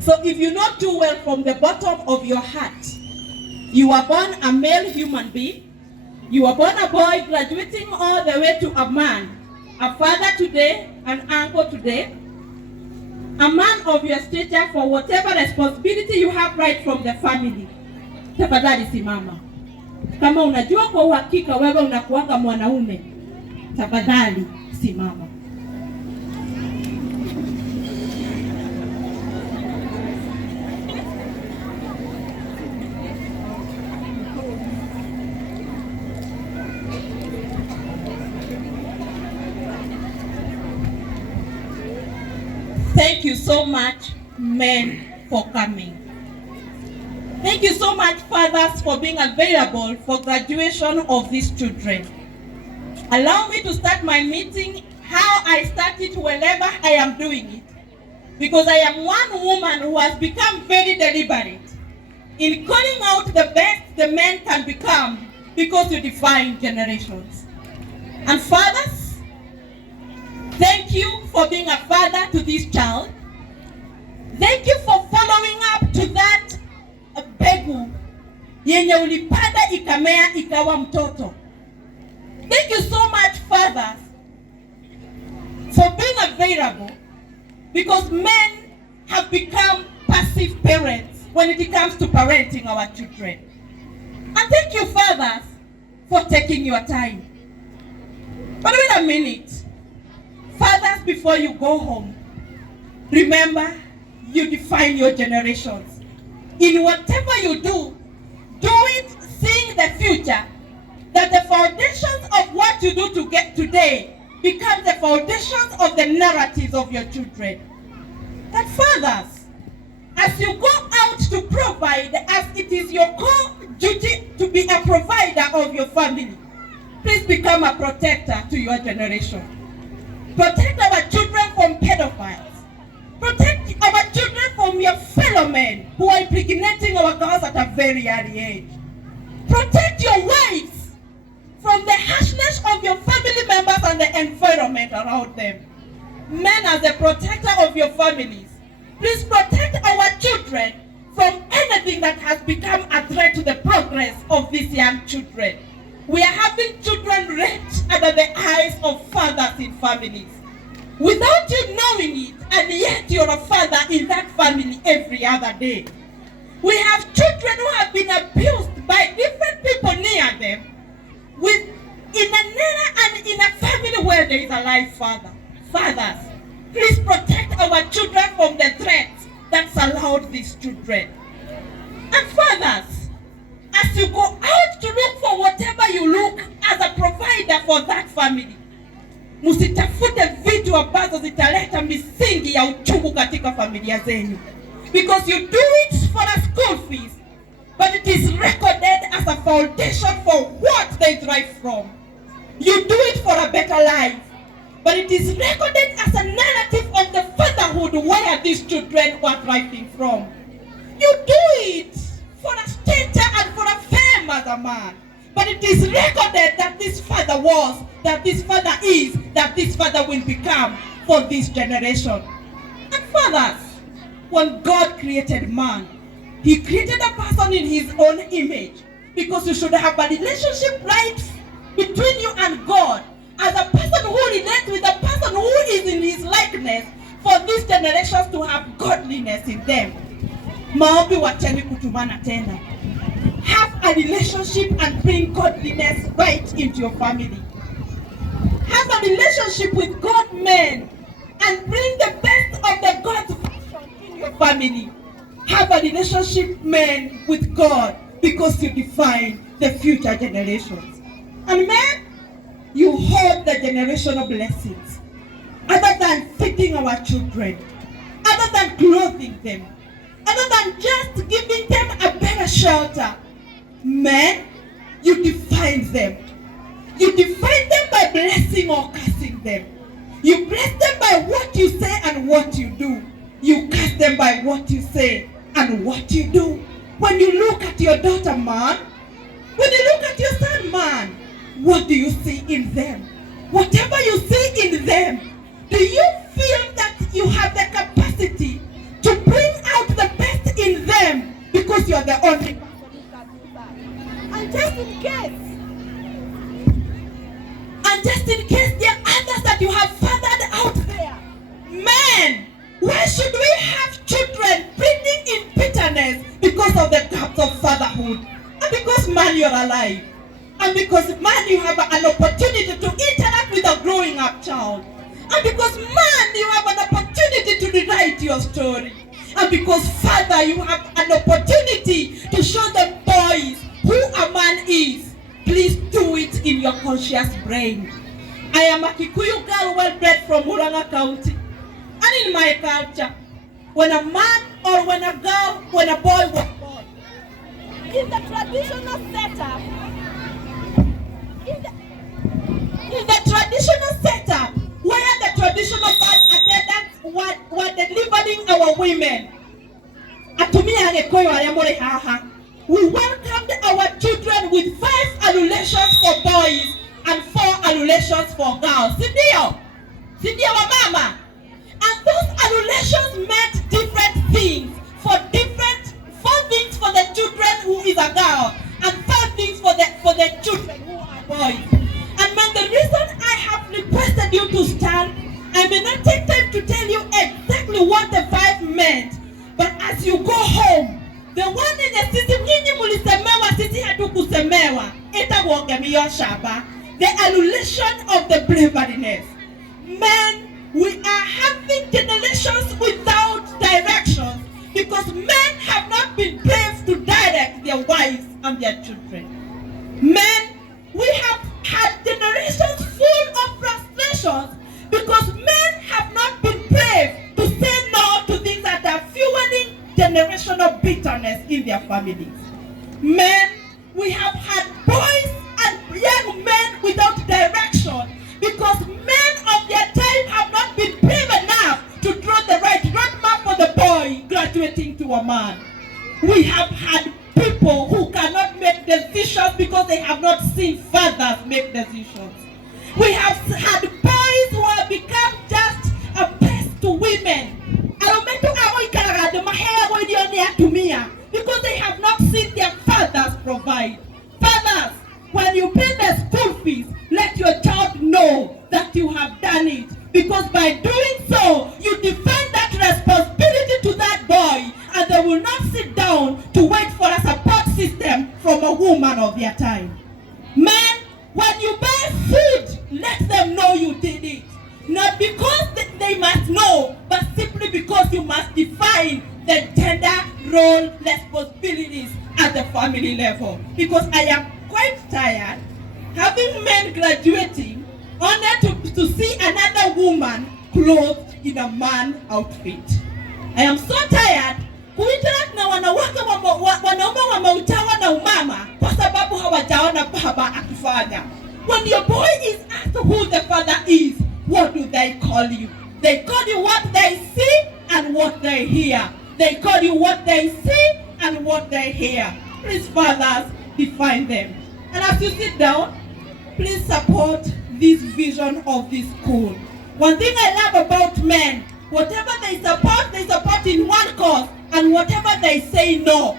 So if you know too well from the bottom of your heart, you were born a male human being, you were born a boy graduating all the way to a man, a father today, an uncle today, a man of your stature for whatever responsibility you have right from the family. Tafadhali simama. Kama unajua kwa uhakika wewe unakuanga mwanaume, tafadhali simama. Thank you so much, men, for coming. Thank you so much, fathers, for being available for graduation of these children. Allow me to start my meeting how I started wherever I am doing it. Because I am one woman who has become very deliberate in calling out the best the men can become because you define generations. And fathers, thank you for being a father to this child. Thank you for following up to that mbegu yenye ulipanda ikamea ikawa mtoto. Thank you so much, fathers, for being available, because men have become passive parents when it comes to parenting our children. And thank you, fathers, for taking your time. But wait a minute. Fathers, before you go home, remember, you define your generations. In whatever you do, do it seeing the future, that the foundations of what you do to get today become the foundations of the narratives of your children. That fathers, as you go out to provide, as it is your core duty to be a provider of your family, please become a protector to your generation. Protect our children from pedophiles. Protect our children from your fellow men who are impregnating our girls at a very early age. Protect your wives from the harshness of your family members and the environment around them. Men, as a protector of your families, please protect our children from anything that has become a threat to the progress of these young children. We are having children raped under the eyes of fathers in families, without you knowing it, and yet you're a father in that family every other day. We have children who have been abused by different people near them, in a family where there is a live father. Fathers, please protect our children from the threats that surround these children. And fathers, as you go out to look for whatever you look as a provider for that family, musitafute vitu ambazo zitaleta misingi ya uchungu katika familia zenu. Because you do it for a school fees, but it is recorded as a foundation for what they derive from. You do it for a better life, but it is recorded as a narrative of the fatherhood where these children were deriving from. You do it for a stature and for a fame as a man, but it is recorded that this father was, that this father is, that this father will become for this generation. And fathers, when God created man, he created a person in his own image, because you should have a relationship right between you and God, as a person who relates with a person who is in his likeness, for these generations to have godliness in them. Maombi wacheni kutumana tena. Have a relationship and bring godliness right into your family. Have a relationship with God men and bring the best of the God's vision in your family. Have a relationship men with God, because you define the future generations. And men, you hold the generational blessings. Other than feeding our children, other than clothing them, other than just giving them a better shelter, men, you define them. You define them by blessing or cursing them. You bless them by what you say and what you do. You curse them by what you say and what you do. When you look at your daughter, man, when you look at your son, man, what do you see in them? Whatever you see in them, do you feel that you have the capacity to bring out you're alive. And because man, you have an opportunity to interact with a growing up child. And because man, you have an opportunity to rewrite your story. And because father, you have an opportunity to show the boys who a man is. Please do it in your conscious brain. I am a Kikuyu girl well bred from Murang'a County. And in my culture, when a man or when a girl, when a boy was born, in the traditional setup, in the traditional setup, where the traditional birth attendants were delivering our women, we welcomed our children with 5 annulations for boys and 4 annulations for girls. Sindio wa mama. And those annulations meant different things for 4 things for the children who is a girl and 5 things for the children who are boys. And man, the reason I have requested you to stand, I may not take time to tell you exactly what the 5 meant, but as you go home, the one in the system, the annulation of the braveness. Men, we are having generations without direction because men have not been brave to direct their wives and their children. Men, we have had generations full of frustrations because men have not been brave to say no to things that are fueling generational bitterness in their families. Men, we have had boys and young men without direction because men of their time have not been brave enough to draw the right roadmap for the boy graduating to a man. We have had people who cannot make decisions because they have not seen fathers make decisions. We have had boys who have become just a pest to women because they have not seen their fathers provide. Fathers, when you pay the school fees, let your child know that you have done it, because by doing so, you defend that responsibility to that boy, and they will not sit down to wait for a support system from a woman of their time. Men, when you buy food, let them know you did it. Not because they must know, but simply because you must define the gender role responsibilities at the family level. Because I am quite tired having men graduating only to see another woman clothed in a man outfit. I am so tired kuinteract na wanawake wanaume wameutawa na umama kwa sababu hawajaona baba akifanya. When your boy is asked who the father is, what do they call you? They call you what they see and what they hear. They call you what they see and what they hear. Please, fathers, define them. And as you sit down, please support this vision of this school. One thing I love about men, whatever they support in one cause, and whatever they say no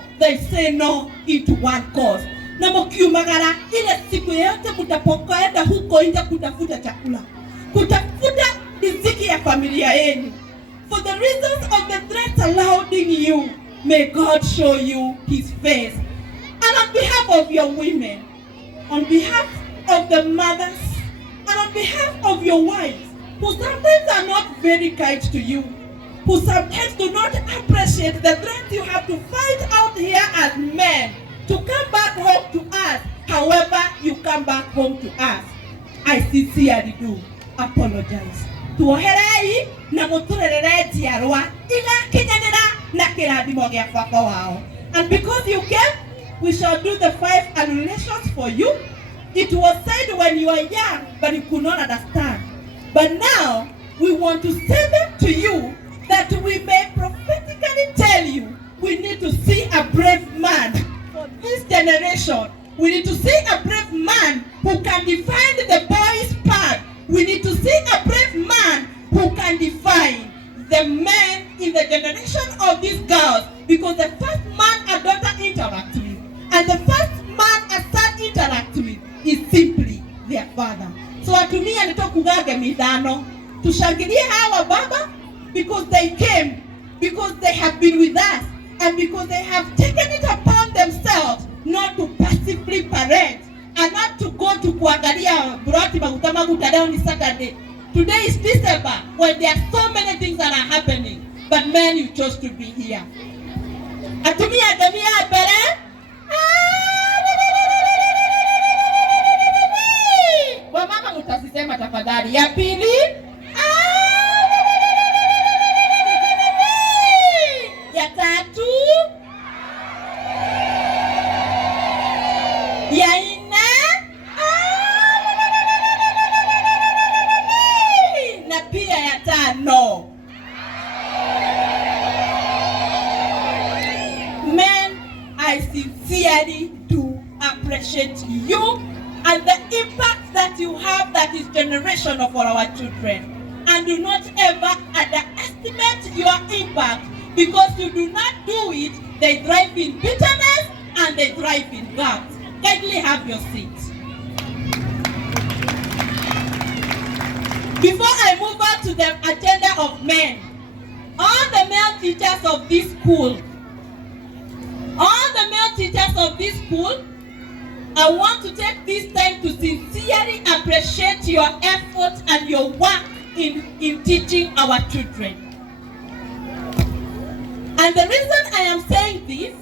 into one cause. Na mkiumagara ile siku yote mtapokwenda huko nje kutafuta chakula, kutafuta riziki ya familia yenu. For the reasons of the threats surrounding you, may God show you his face. And on behalf of your women, on behalf of the mothers, and on behalf of your wives, who sometimes are not very kind to you, who sometimes do not appreciate the threats you have to fight out here as men to come back home to us, however you come back home to us, I sincerely do apologize. Tuoherei na muturerere jiarwa ila kinyanira na kiradimo gya kwako wao. And because you came, we shall do the 5 annulations for you. It was said when you were young, but you could not understand. But now, we want to say them to you that we may prophetically tell you we need to see a brave man for this generation. We need to see a brave man who can define the boy's part. We need to see a brave man who can define the men in the generation of these girls, because the first man a daughter interacts with and the first man a son interacts with is simply their father. So atumia nitokugage midano tushangilie hawa baba because they came, because they have been with us, and because they have taken it upon themselves not to passively rent and not to go to kuangalia broti maguta leo ni Saturday. Today is December when there are so many things that are happening. But man, you chose to be here. Atumia dunia bere. Wamama mtasisema tafadhali. Ya pili. Ya tatu. Ya nne. Na pia ya tano. Men, I sincerely do appreciate you and the impact that you have that is generational for our children. And do not ever underestimate your impact, because you do not do it, they drive in bitterness and they drive in gaps. Kindly have your seat. Before I move on to the agenda of men, all the male teachers of this school, I want to take this time to sincerely appreciate your effort and your work in teaching our children. And the reason I am saying this,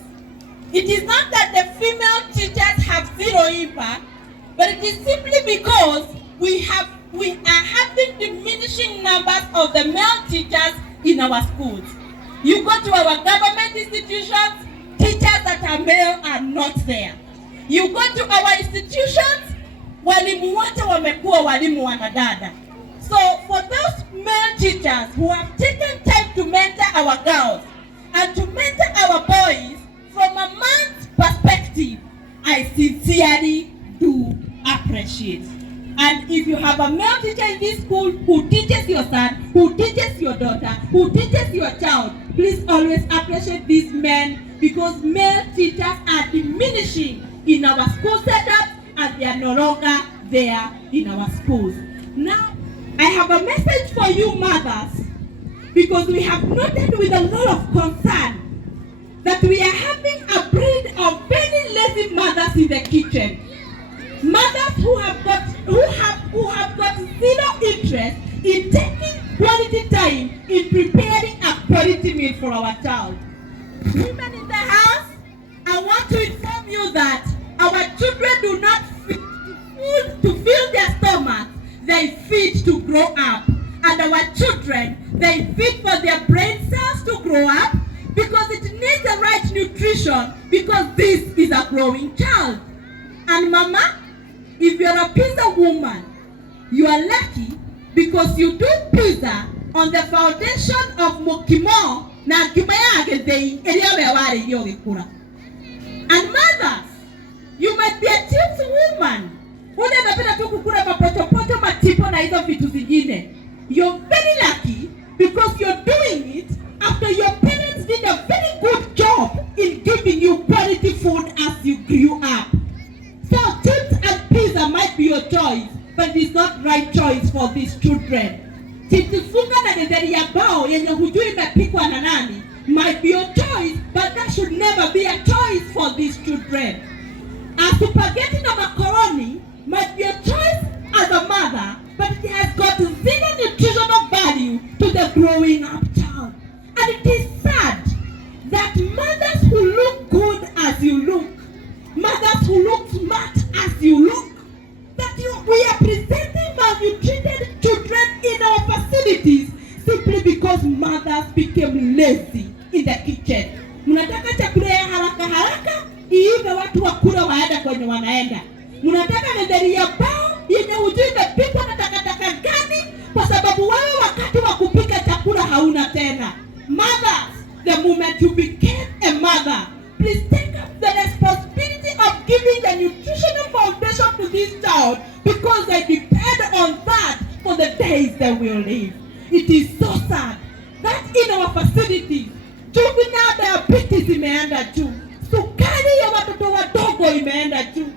it is not that the female teachers have zero impact, but it is simply because we are having diminishing numbers of the male teachers in our schools. You go to our government institutions, teachers that are male are not there. You go to our institutions, walimu wote wamekuwa walimu wanadada. So for those male teachers who have taken time to mentor our girls and to mentor our boys from a man's perspective, I sincerely do appreciate. And if you have a male teacher in this school who teaches your son, who teaches your daughter, who teaches your child, please always appreciate these men, because male teachers are diminishing in our school setup and they are no longer there in our schools. Now, I have a message for you mothers, because we have noted with a lot of concern that we are having a breed of very lazy mothers in the kitchen. Mothers who have got zero interest in taking quality time in preparing a quality meal for our child. Women in the house, I want to inform you that our children do not feed to fill their stomachs, they feed to grow up. And our children, they feed for their brain cells to grow up, because it needs the right nutrition, because this is a growing child. And mama, if you're a pizza woman, you are lucky, because you do pizza on the foundation of mokimo na kimayage they eliawewari yogikura. And mothers, you might be a chips woman. Ule napenda tu kukula mapochopocho matipo na hizo vitu zingine. You're very lucky, because you're doing it after your parents did a very good job in giving you quality food as you grew up. So chips and pizza might be your choice, but it's not right choice for these children. Chipsifunga na getheri ya bao yenye hujui imepikwa na nani might be your choice, but that should never be a choice for these children. A spaghetti na macaroni might be a choice as a mother, but it has got zero nutritional value to the growing up child. And it is sad that mothers who look good as you look, mothers who look smart as you look, that we are presenting malnutrited children in our facilities simply because mothers became lazy in the kitchen. Mnataka chakula ya haraka haraka iive watu wakula waenda kwenye wanaenda. Mnataka getheri ya bao yenye hujui imepikwa na takataka gani, kwa sababu wewe wakati wa kupika chakula hauna tena. Mothers, the moment you became a mother, please take up the responsibility of giving the nutritional foundation to this child, because they depend on that for the days they will live. It is so sad that in our facilities, juvenile diabetes imeenda juu, sukari ya watoto wadogo imeenda juu.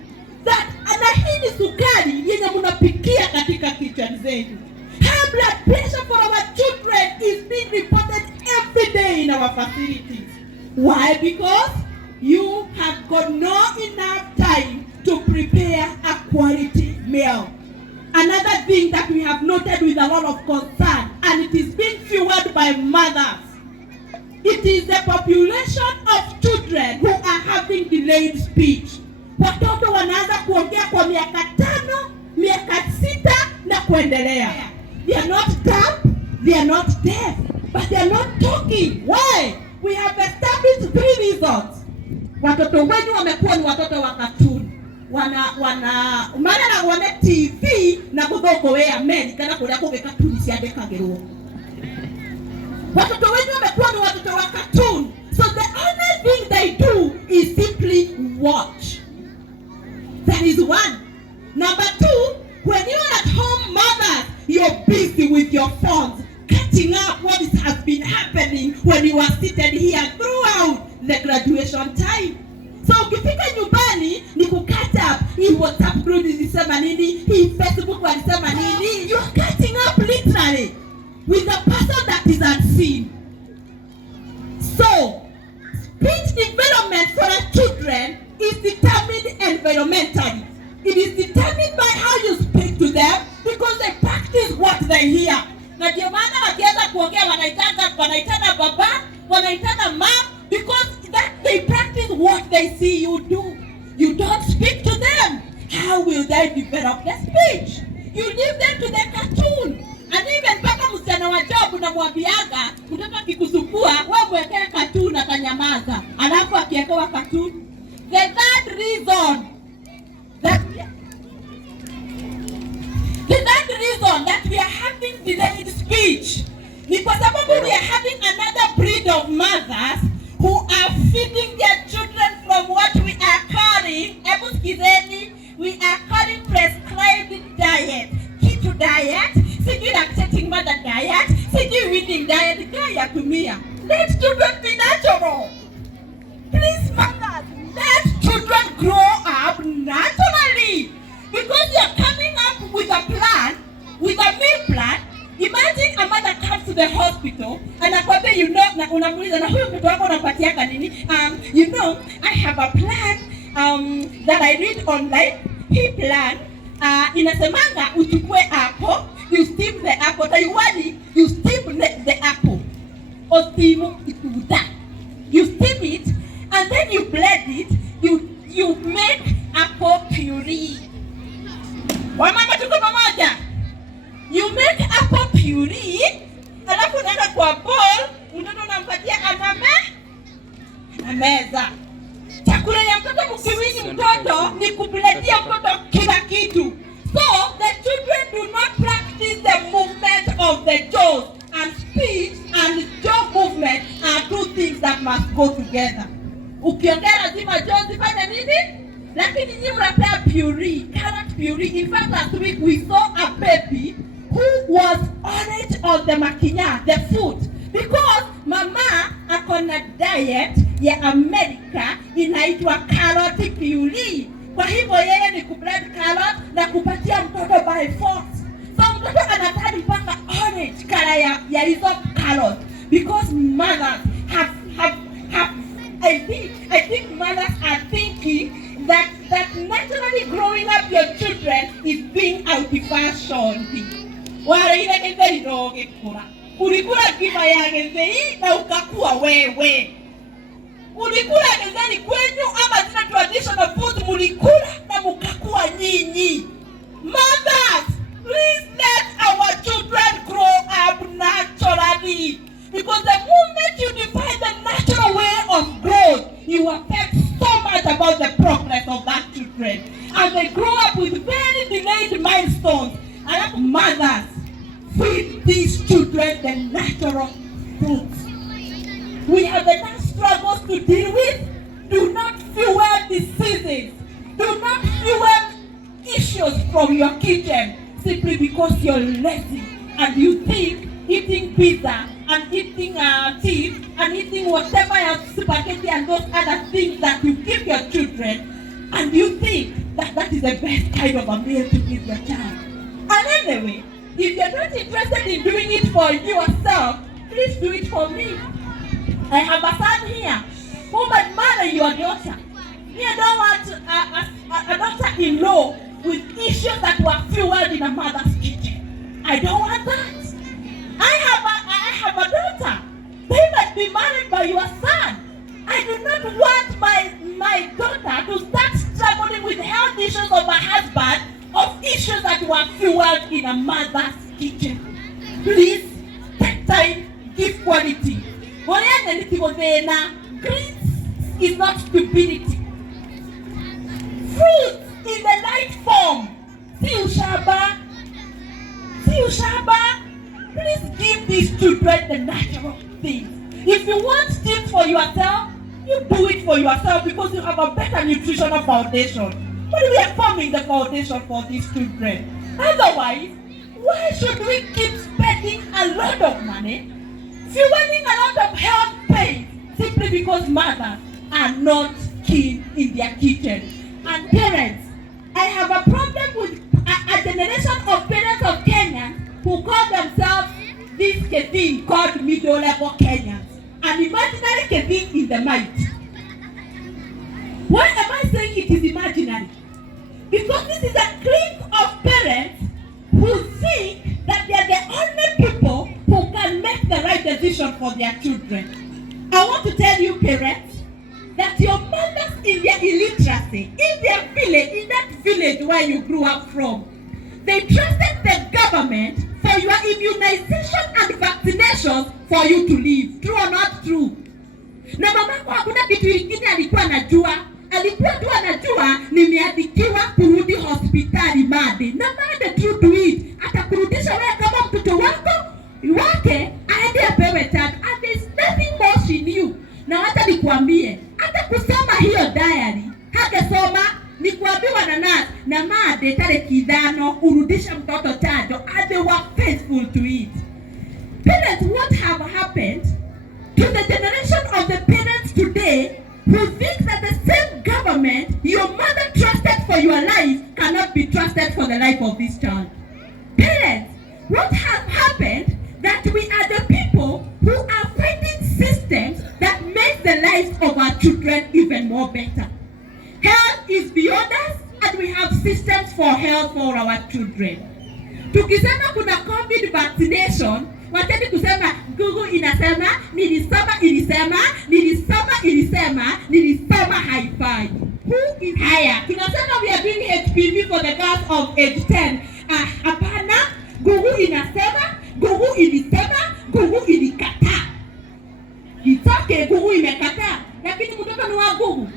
That ana hii ni sukari yenye mnapikia katika kitchen zenu. High blood pressure for our children is being reported every day in our facilities. Why? Because you have got no enough time to to prepare a quality meal. Another thing that we have noted with a lot of concern, and it is being fueled by mothers, it is the population of children who are having delayed speech. Watoto wanaanza kuongea kwa miaka 5, miaka 6 na kuendelea. They are not dumb, they are not deaf, but they are not talking. Why? We have established 3 reasons. Watoto wenyu wamekuwa ni watoto wa cartoon. Maana na wane TV na kuthoko we America na kuria kuge cartoon ciandikagirwo. Watoto wenyu wamekuwa ni watoto wa cartoon. So the only thing they do is simply watch. That is one. Number 2, when you are at home, mothers, you're busy with your phones, catching up what has been happening when you are seated here throughout the graduation time. So ukifika nyumbani ni catch up. Hii WhatsApp group ilisema nini? Hii Facebook walisema nini? You are catching up literally with the person that is unseen. So speech development for our children is determined environmentally. It is determined by how you speak to them because they practice what they hear. Na ndio maana wakianza kuongea wanaitana baba, wanaitana mom, because that they practice what they see you do. You don't speak to them. How will they develop their speech? You leave them to the cartoon. And even mpaka msichana wa job unamwambiaga mtoto akikusumbua wewe mwekee cartoon atanyamaza. Alafu akiwekewa cartoon. The third reason that we are having delayed speech ni kwa sababu we are having another breed of mothers who are feeding their children from what we are calling, we are calling prescribed diet. Keto diet, sijui lactating mother diet, sijui weaning diet, kaya tumia. Let children be natural. Please mothers, let children grow up naturally. Because you are coming up with a plan, with a meal plan. Imagine a mother comes to the hospital and akwambia, you know, na unamuuliza na huyu mtoto wako unapatiaka nini? You know, I have a plan that I read online. Hii plan inasemanga uchukue apple, you steam the apple. Taiwani, you steam the apple. Or steam ituda. You steam it and then you blend it. You make apple puree. Wamama tuko pamoja. You make apple puree, alafu unaenda kwa bowl, mtoto unampatia anameza. Chakula ya mtoto mkiwini mtoto ni kupiletia mtoto kila kitu. So the children do not practice the movement of the jaws, and speech and jaw movement are 2 things that must go together. Ukiongea lazima jaws zifanye nini? Lakini nyinyi mnapea puree, carrot puree. In fact, last week we saw a baby who was on it on the makinya, the food, because mama akona diet ya America inaitwa carrot puree. Kwa hivyo yeye ni kublend carrot na kupatia mtoto by force. So mtoto anataka mpaka orange color ya hizo carrot, because mothers have I think mothers are thinking that naturally growing up your children is being out-fashioned. Wale ile kizeni doge kura. Ulikula kima ya kizeni na ukakuwa wewe. Ulikula kizeni kwenyu ama zina traditional food mulikula na mukakuwa nyinyi. Mothers, please let our children grow up naturally. Because the moment you define the natural way of growth, you affect so much about the progress of that children. And they grow up with very delayed milestones. And mothers, feed these children the natural foods. We have enough struggles to deal with. Do not fuel diseases. Do not fuel issues from your kitchen simply because you're lazy and you think eating pizza and eating cheese and eating whatever else, spaghetti and those other things that you give your children, and you think that is the best kind of a meal to give your child. And anyway, if you're not interested in doing it for yourself, please do it for me. I have a son here who might marry your daughter. Me, I don't want a daughter-in-law with issues that were fueled in a mother's kitchen. I don't want that. I have a daughter. They might be married by your son. I do not want my daughter to start struggling with health issues of her husband, of issues that were fueled in a mother's kitchen. Please take time, give quality. Greed is not stupidity. Fruit in the right form. See Ushaba. Please give these children the natural things. If you want things for yourself, you do it for yourself because you have a better nutritional foundation. But we are forming the foundation for these children. Otherwise, why should we keep spending a lot of money, fueling a lot of health pain, simply because mothers are not keen in their kitchen? And parents, I have a problem with a generation of parents of Kenyans who call themselves this Kevin called middle level Kenyans. An imaginary Kevin in the mind. Why am I saying it is imaginary? Because this is a clique of parents who think that they are the only people who can make the right decision for their children. I want to tell you, parents, that your mothers in their illiteracy, in their village, in that village where you grew up from, they trusted the government for your immunization and vaccinations for you to live. True or not true? Na mamako hakuna kitu kingine alikuwa anajua. Alikuwa tu anajua nimeandikiwa kurudi hospitali Made. Na Made true to it. Atakurudisha wewe kama mtoto wake aende apewe chanjo. And there's nothing more she knew. Na hata nikuambie, hata kusoma hiyo diary, hagesoma ni kuambiwa na nurse na Made tarehe 5 urudisha mtoto chanjo, and they were faithful to it. Parents, what have happened to the generation of the parents today who think that the same government your mother trusted for your life cannot be trusted for the life of this child? Parents, what has happened that we are the people who are fighting systems that make the lives of our children even more better. Health is beyond us, and we have systems for health for our children. Tukisema kuna COVID vaccination, wataki kusema Google inasema, nilisoma haifai. Who is higher? Tunasema we are doing HPV for the girls of age 10. Hapana, Google inasema, Google ilikataa. Itake Google imekataa, lakini mtoto ni wa Google.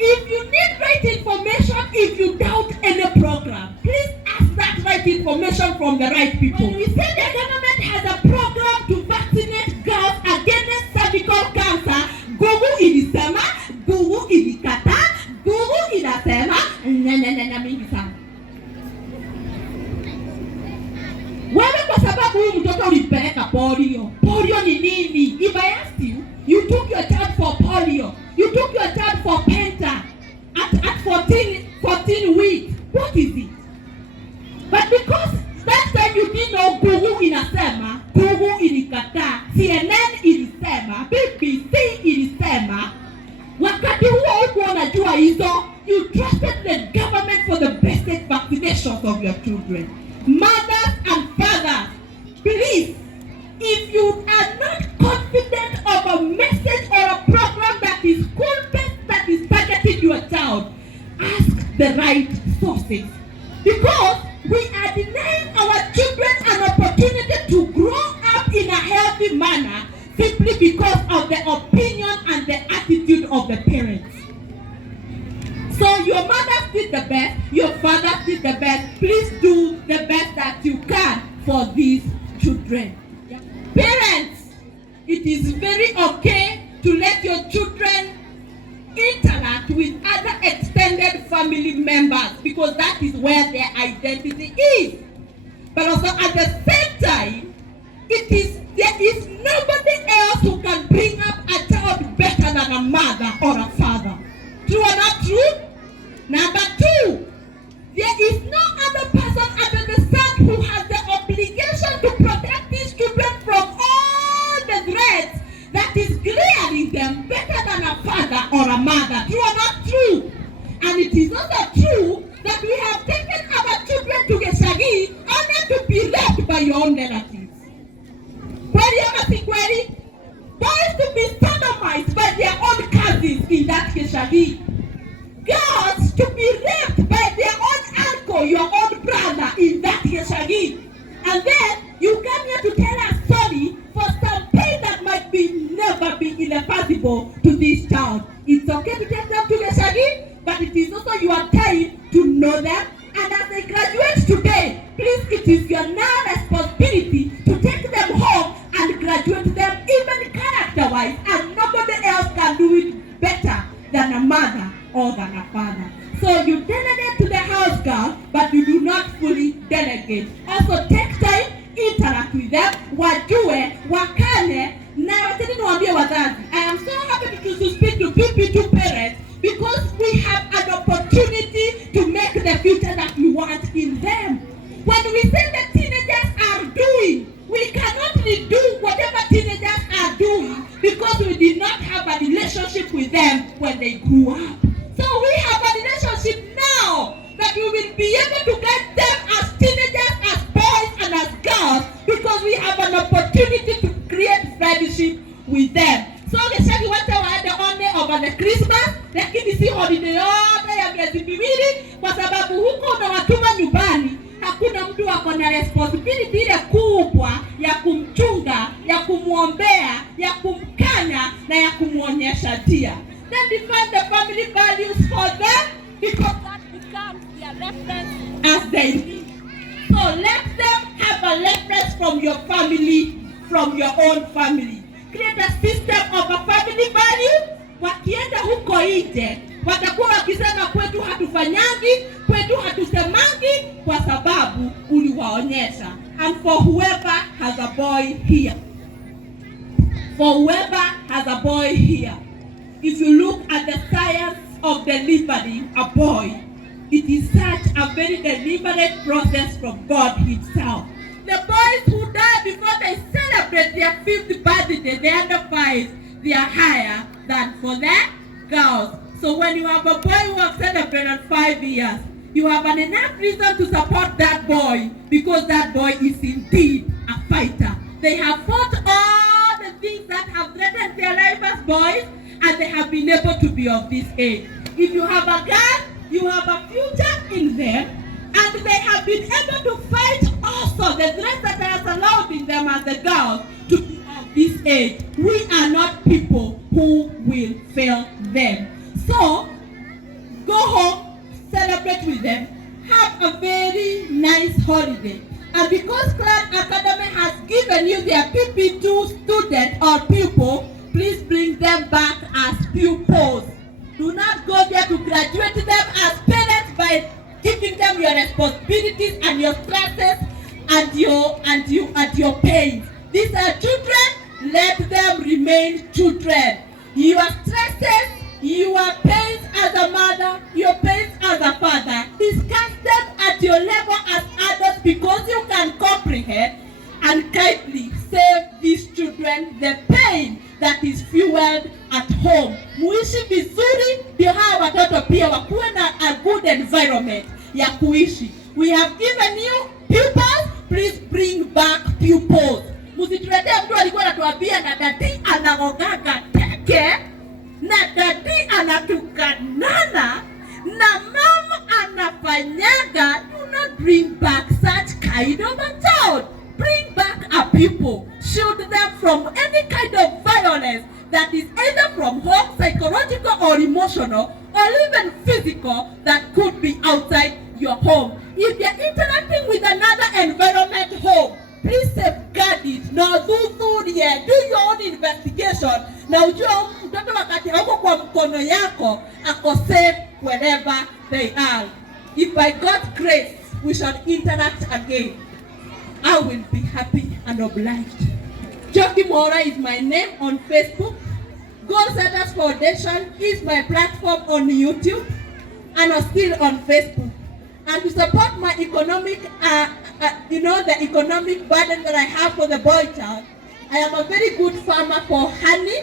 If you need right information, if you doubt any program, please ask that right information from the right people. When we say the government has a program to vaccinate girls against cervical cancer, Google ilisema, Google ilikataa, Google inasema, mingi sana. Wewe kwa sababu huyu mtoto ulipeleka polio. Polio ni nini? If I asked you, you took your child for polio. You took your child for penta at 14 weeks. What is it? But because that time you didn't know Google inasema, Google ilikataa, CNN ilisema, BBC ilisema, wakati huo huko unajua hizo, you trusted the government for the basic vaccinations of your children. Mothers and fathers, please, if you are not confident of a message or a program that is school-based, that is targeting your child, ask the right sources. Because we are denying our children an opportunity to grow up in a healthy manner simply because of the opinion and the attitude of the parents. So your mother did the best, your father did the best. Please do the best that you can for these children. Parents, it is very okay to let your children interact with other extended family members because that is where their identity is. But also at the same time, there is nobody else who can bring up a child better than a mother or a father. True or not true? Number 2, there is no other person under the sun who has the obligation to protect these children from all the threats that is glaring them better than a father Geshagi. Girls to be raped by their own uncle, your own brother in that Geshagi. And then you come here to tell us sorry for some pain that might be never be irreversible to this child. It's okay to take them to Geshagi, but it is also your time to know them. And as they graduate today, please, it is your now responsibility to take them home and graduate them even character-wise, and nobody else can do it better than a mother or than a father. So you delegate to the house girl, but you do not fully delegate. Also take time, interact with them, wajue, wakane, na wateni niwaambie wazazi. I am so happy to speak to PP2 parents because we have an opportunity to make the future that we want in them. When we say the teenagers are doing, we cannot redo whatever teenagers are doing because we did not have a relationship with them when they grew up. So we have a relationship now that we will be able to get them as teenagers, as boys and as girls, because we have an opportunity to create friendship with them. So Geshagi wote waende one over the Christmas, lakini si holiday yote ya miezi miwili, kwa sababu huko unawatuma nyumbani, hakuna mtu ako na responsibility ile kubwa ya kumchunga, ya kumuombea, ya kumkanya na ya kumuonyesha njia. Then define the family values for them, because that becomes their reference as they live. So let them have a reference from your family, from your own family. Create a system of a family value. Wakienda huko nje, watakuwa wakisema kwetu hatufanyangi, kwetu hatusemangi, kwa sababu uliwaonyesha. And for whoever has a boy here, for whoever has a boy here, if you look at the science of delivering a boy, it is such a very deliberate process from God himself. The boys who die before they celebrate their 5th birthday, they are under 5, they are higher than for the girls. So when you have a boy who has celebrated 5 years, you have an enough reason to support that boy, because that boy is indeed a fighter. They have fought all the things that have threatened their life as boys, and they have been able to be of this age. If you have a girl, you have a future in them, and they have been able to fight also the threats that are allowed in them as the girls to be of this age. We are not people who will fail them. So, go home, celebrate with them, have a very nice holiday. And because Clan Academy has given you their PP2 student or pupil, please bring them back as pupils. Do not go there to graduate them as parents by giving them your responsibilities and your stresses and your pains. These are children, let them remain children. Your stresses, your pains as a mother, your pains as a father, discuss them at your level as adults, because you can comprehend and kindly save these children the pain that is fueled at home. Muishi vizuri ndio hawa watoto pia wakuwe na a good environment ya kuishi. We have given you pupils, please bring back pupils. Musituletee mtu alikuwa anatuambia na dadi anagogaga teke, na dadi anatukanana, na mama anafanyaga. Do not bring back such kind of a child. Bring back a people. Shield them from any kind of violence that is either from home, psychological or emotional, or even physical, that could be outside your home. If you're interacting with another environment home, please safeguard it. Now do your own investigation. Na ujue mtoto wakati hauko kwa mkono yako ako safe wherever they are. If by God's grace we shall interact again, I will be happy and obliged. Joki Mora is my name on Facebook. Goalsetters Foundation is my platform on YouTube, and I'm still on Facebook. And to support my economic, the economic burden that I have for the boy child, I am a very good farmer for honey,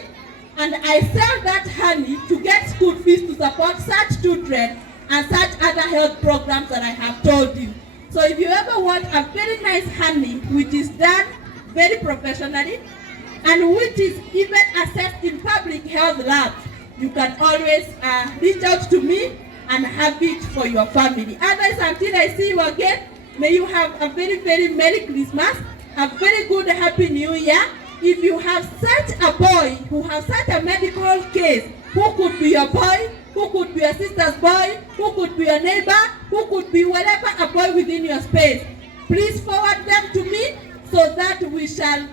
and I sell that honey to get school fees to support such children and such other health programs that I have told you. So if you ever want a very nice honey, which is done very professionally, and which is even assessed in public health labs, you can always reach out to me and have it for your family. Otherwise, until I see you again, may you have a very, very Merry Christmas, a very good Happy New Year. If you have such a boy who has such a medical case, who could be your boy, who could be your sister's boy, who could be your neighbor, who could be whatever a boy within your space, please forward them to me so that we shall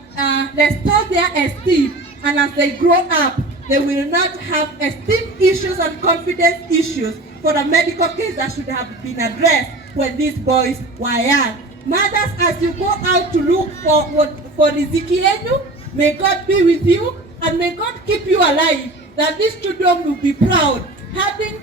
restore their esteem. And as they grow up, they will not have esteem issues and confidence issues for a medical case that should have been addressed when these boys were young. Mothers, as you go out to look for riziki yenu, may God be with you and may God keep you alive, that these children will be proud having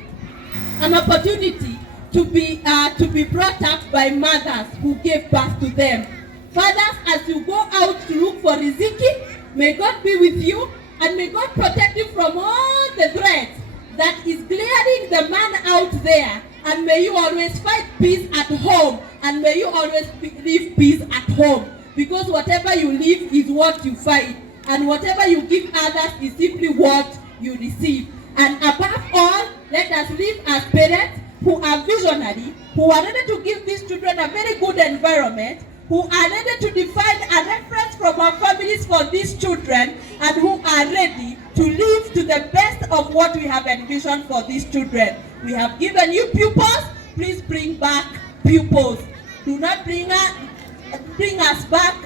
an opportunity to be brought up by mothers who gave birth to them. Fathers, as you go out to look for riziki, may God be with you and may God protect you from all the threats that is glaring the man out there, and may you always fight peace at home, and may you always live peace at home, because whatever you live is what you fight, and whatever you give others is simply what you receive. And above all, let us live as parents who are visionary, who are ready to give these children a very good environment, who are ready to define a reference from our families for these children, and who are ready to live to the best of what we have envisioned for these children. We have given you pupils, please bring back pupils. Do not bring us back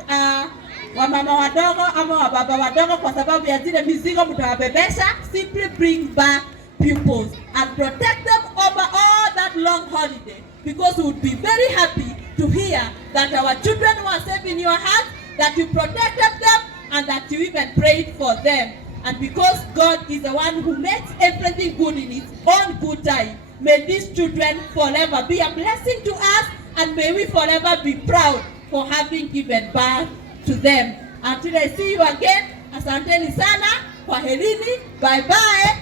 wamama wadogo ama wababa wadogo kwa sababu ya zile mizigo mtawabebesha. Simply bring back pupils and protect them over all that long holiday, because we would be very happy to hear that our children were safe in your hands, that you protected them, and that you even prayed for them. And because God is the one who makes everything good in its own good time, may these children forever be a blessing to us, and may we forever be proud for having given birth to them. Until I see you again, asanteni sana, kwaherini, bye bye.